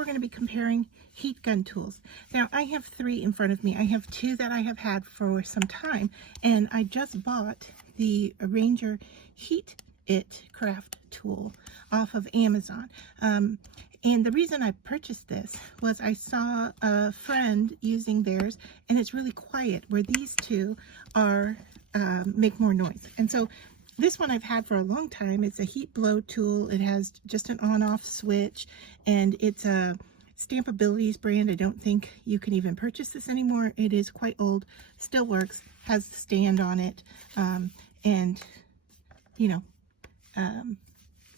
we're going to be comparing heat gun tools. Now I have 3 in front of me. I have 2 that I have had for some time, and I just bought the Ranger Heat It Craft tool off of Amazon. And the reason I purchased this was I saw a friend using theirs, and it's really quiet, where these two are make more noise. And so this one I've had for a long time. It's a heat blow tool. It has just an on-off switch, and it's a Stampabilities brand. I don't think you can even purchase this anymore. It is quite old, still works, has the stand on it, and you know,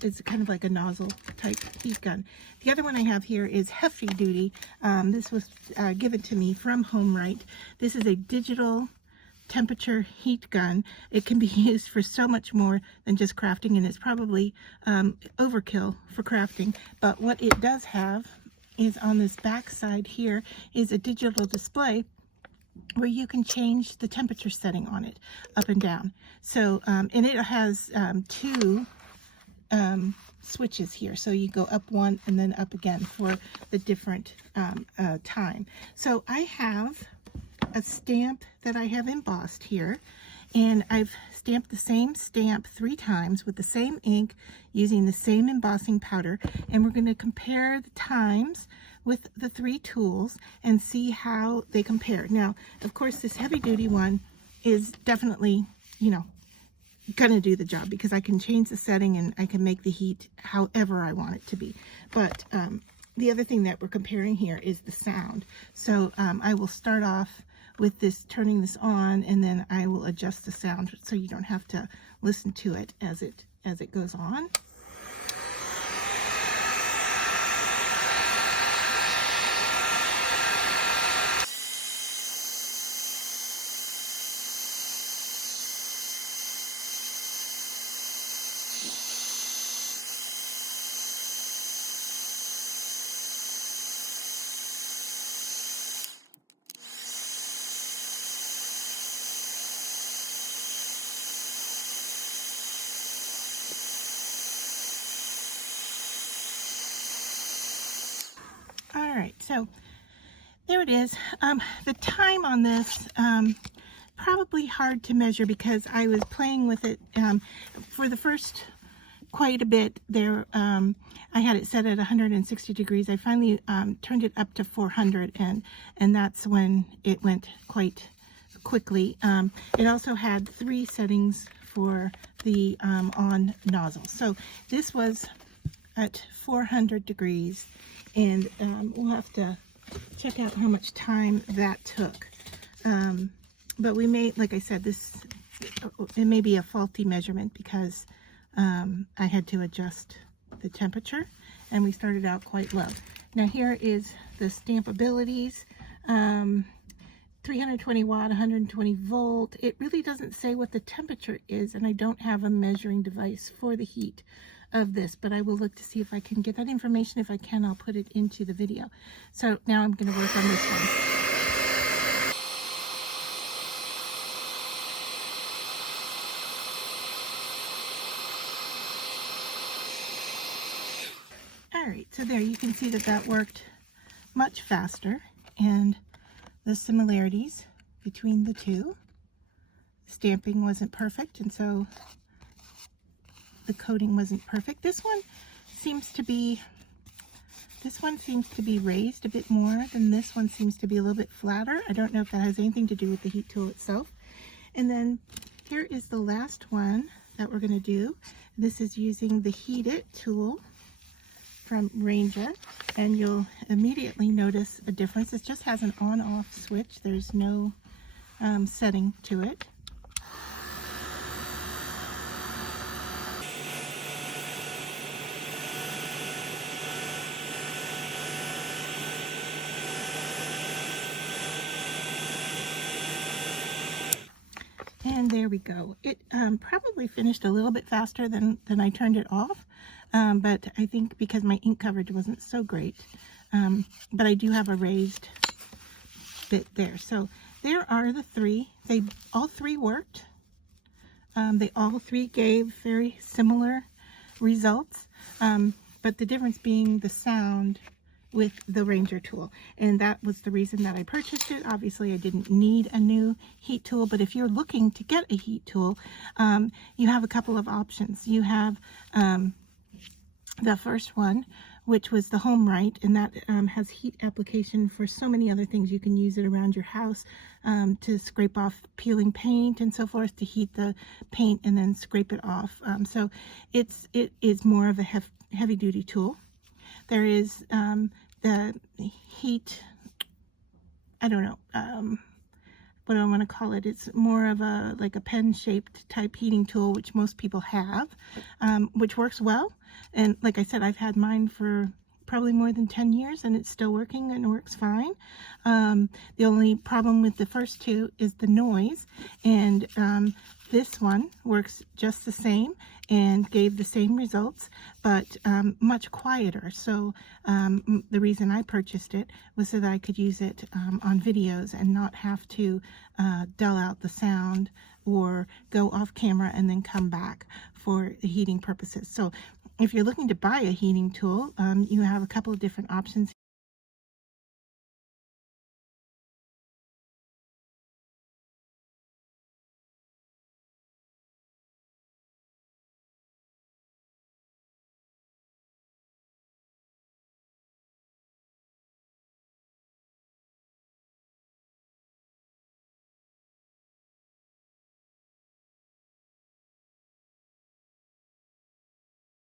it's kind of like a nozzle type heat gun. The other one I have here is Hefty Duty. This was given to me from HomeRite. This is a digital temperature heat gun. It can be used for so much more than just crafting, and it's probably overkill for crafting. But what it does have is on this back side here is a digital display where you can change the temperature setting on it up and down. So and it has 2 switches here, so you go up one and then up again for the different time. So I have a stamp that I have embossed here, and I've stamped the same stamp 3 times with the same ink using the same embossing powder, and we're going to compare the times with the 3 tools and see how they compare. Now, of course, this heavy duty one is definitely, you know, gonna do the job because I can change the setting and I can make the heat however I want it to be. But the other thing that we're comparing here is the sound. So I will start off with this, turning this on, and then I will adjust the sound so you don't have to listen to it as it goes on. All right, so there it is. The time on this, probably hard to measure because I was playing with it for the first quite a bit there. I had it set at 160 degrees. I finally turned it up to 400, and that's when it went quite quickly. It also had 3 settings for the on nozzle. So this was at 400 degrees, and we'll have to check out how much time that took. But we may, like I said, it may be a faulty measurement because I had to adjust the temperature, and we started out quite low. Now here is the Stampabilities, 320 watt, 120 volt. It really doesn't say what the temperature is, and I don't have a measuring device for the heat of this, but I will look to see if I can get that information. If I can, I'll put it into the video. So now I'm going to work on this one. All right, so there you can see that that worked much faster, and the similarities between the two. Stamping wasn't perfect, and so the coating wasn't perfect. This one seems to be raised a bit more than this one. Seems to be a little bit flatter. I don't know if that has anything to do with the heat tool itself. And then here is the last one that we're going to do. This is using the Heat It tool from Ranger, and you'll immediately notice a difference. It just has an on-off switch. There's no setting to it. And there we go. It probably finished a little bit faster than I turned it off, but I think because my ink coverage wasn't so great, but I do have a raised bit there. So there are the 3. They all 3 worked. They all 3 gave very similar results, but the difference being the sound with the Ranger tool, and that was the reason that I purchased it. Obviously I didn't need a new heat tool, but if you're looking to get a heat tool, you have a couple of options. You have the first one, which was the HomeRite, and that has heat application for so many other things. You can use it around your house to scrape off peeling paint and so forth, to heat the paint and then scrape it off. So it is more of a heavy duty tool. There is the heat, I don't know, what do I want to call it? It's more of a like a pen-shaped type heating tool, which most people have, which works well. And like I said, I've had mine for probably more than 10 years and it's still working and works fine. The only problem with the first two is the noise, and this one works just the same and gave the same results, but much quieter. So the reason I purchased it was so that I could use it on videos and not have to dull out the sound or go off camera and then come back for the heating purposes. So if you're looking to buy a heating tool, you have a couple of different options.